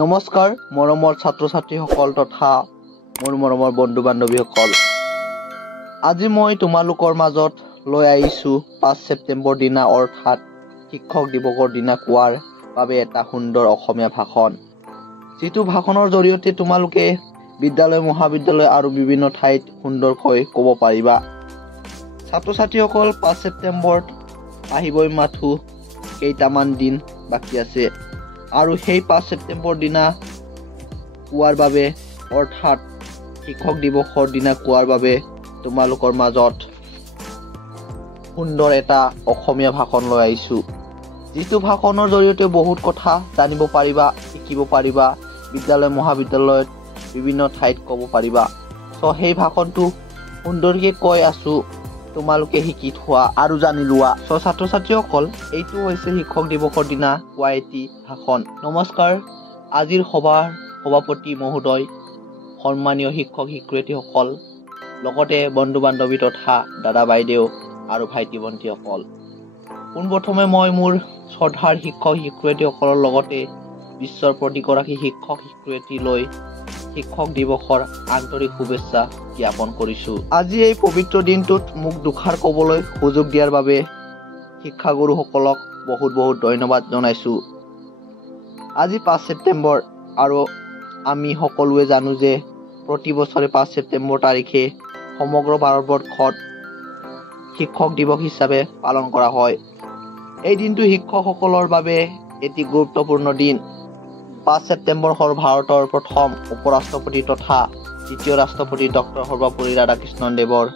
নমস্কাৰ মৰমৰ ছাত্ৰ ছাত্ৰীসকল তথা মোৰ মৰমৰ বন্ধু বান্ধৱীসকল। আজি মই তোমালোকৰ মাজত লৈ আহিছো 5 ছেপ্টেম্বৰ দিনা অৰ্থাৎ শিক্ষক দিৱসৰ দিনা কোৱাৰ বাবে এটা সুন্দৰ অসমীয়া ভাষণ। যিটো ভাষণৰ জৰিয়তে তোমালোকে বিদ্যালয় মহাবিদ্যালয় আৰু বিভিন্ন ঠাইত সুন্দৰকৈ ক'ব পাৰিবা। ছাত্ৰ ছাত্ৰীসকল 5 ছেপ্টেম্বৰত আহিবই মাথো কেইটামান দিন বাকী আছে আৰু সেই 5 ছেপ্টেম্বৰ দিনা কোৱাৰ বাবে অৰ্থাৎ শিক্ষক দিৱসৰ দিনা কোৱাৰ বাবে তোমালোকৰ মাজত সুন্দৰ এটা অসমীয়া ভাষণ লৈ আহিছো। যিটো ভাষণৰ জৰিয়তে বহুত কথা জানিব পাৰিবা, শিকিব পাৰিবা, বিদ্যালয় মহাবিদ্যালয়ত বিভিন্ন ঠাইত ক'ব পাৰিবা। সেই ভাষণটো সুন্দৰকৈ কৈ আছো, তোমালোকে শিকি থোৱা আৰু জানি লোৱা। ছাত্ৰ ছাত্ৰীসকল, এইটো হৈছে শিক্ষক দিৱসৰ দিনা কোৱা এটি ভাষণ। নমস্কাৰ। আজিৰ সভাপতি মহোদয়, সন্মানীয় শিক্ষক শিক্ষয়িত্ৰীসকল, লগতে বন্ধু বান্ধৱী তথা দাদা বাইদেউ আৰু ভাইটি ভণ্টিসকল, পোনপ্ৰথমে মই মোৰ শ্ৰদ্ধাৰ শিক্ষক শিক্ষয়িত্ৰীসকলৰ লগতে বিশ্বৰ প্ৰতিগৰাকী শিক্ষক শিক্ষয়িত্ৰীলৈ শিক্ষক দিৱসৰ আন্তৰিক শুভেচ্ছা জ্ঞাপন কৰিছো। আজি এই পবিত্ৰ দিনটোত মোক দুষাৰ ক'বলৈ সুযোগ দিয়াৰ বাবে শিক্ষাগুৰুসকলক বহুত বহুত ধন্যবাদ জনাইছো। আজি 5 ছেপ্টেম্বৰ আৰু আমি সকলোৱে জানো যে প্ৰতি বছৰে 5 ছেপ্টেম্বৰ তাৰিখে সমগ্ৰ ভাৰতবৰ্ষত শিক্ষক দিৱস হিচাপে পালন কৰা হয়। এই দিনটো শিক্ষকসকলৰ বাবে এটি গুৰুত্বপূৰ্ণ দিন। 5 ছেপ্টেম্বৰ হ'ল ভাৰতৰ প্ৰথম উপৰাষ্ট্ৰপতি তথা দ্বিতীয় ৰাষ্ট্ৰপতি ডক্টৰ সৰ্বপল্লী ৰাধাকৃষ্ণন দেৱৰ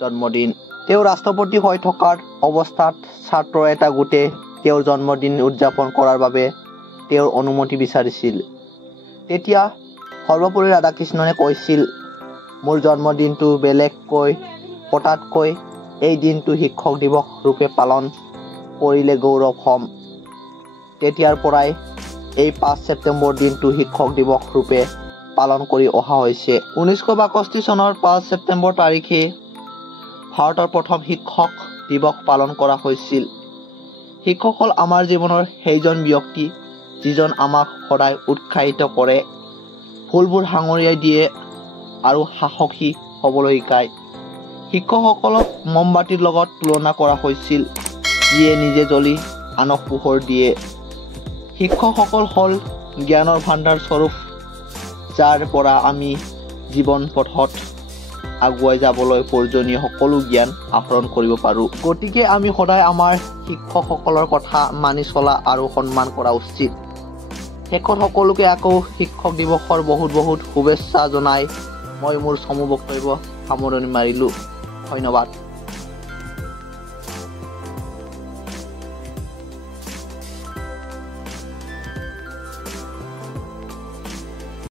জন্মদিন। তেওঁ ৰাষ্ট্ৰপতি হৈ থকাৰ অৱস্থাত ছাত্ৰৰ এটা গোটে তেওঁৰ জন্মদিন উদযাপন কৰাৰ বাবে তেওঁৰ অনুমতি বিচাৰিছিল। তেতিয়া সৰ্বপল্লী ৰাধাকৃষ্ণনে কৈছিল, মোৰ জন্মদিনটো বেলেগকৈ পতাতকৈ এই দিনটো শিক্ষক দিৱস ৰূপে পালন কৰিলে গৌৰৱ হ'ম। তেতিয়াৰ পৰাই এই 5 ছেপ্টেম্বৰ দিনটো শিক্ষক দিৱস ৰূপে পালন কৰি অহা হৈছে। 1962 চনৰ 5 ছেপ্টেম্বৰ তাৰিখে ভাৰতৰ প্ৰথম শিক্ষক দিৱস পালন কৰা হৈছিল। শিক্ষক হ'ল আমাৰ জীৱনৰ সেইজন ব্যক্তি যিজন আমাক সদায় উৎসাহিত কৰে, ভুলবোৰ সাঙুৰিয়াই দিয়ে আৰু সাহসী হ'বলৈ শিকায়। শিক্ষকসকলক মমবাতিৰ লগত তুলনা কৰা হৈছিল, যিয়ে নিজে জ্বলি আনক পোহৰ দিয়ে। শিক্ষকসকল হ'ল জ্ঞানৰ ভাণ্ডাৰ স্বৰূপ, যাৰ পৰা আমি জীৱন পথত আগুৱাই যাবলৈ প্ৰয়োজনীয় সকলো জ্ঞান আহৰণ কৰিব পাৰোঁ। গতিকে আমি সদায় আমাৰ শিক্ষকসকলৰ কথা মানি চলা আৰু সন্মান কৰা উচিত। শেষত সকলোকে আকৌ শিক্ষক দিৱসৰ বহুত বহুত শুভেচ্ছা জনাই মই মোৰ চমু বক্তব্য সামৰণি মাৰিলোঁ। ধন্যবাদ।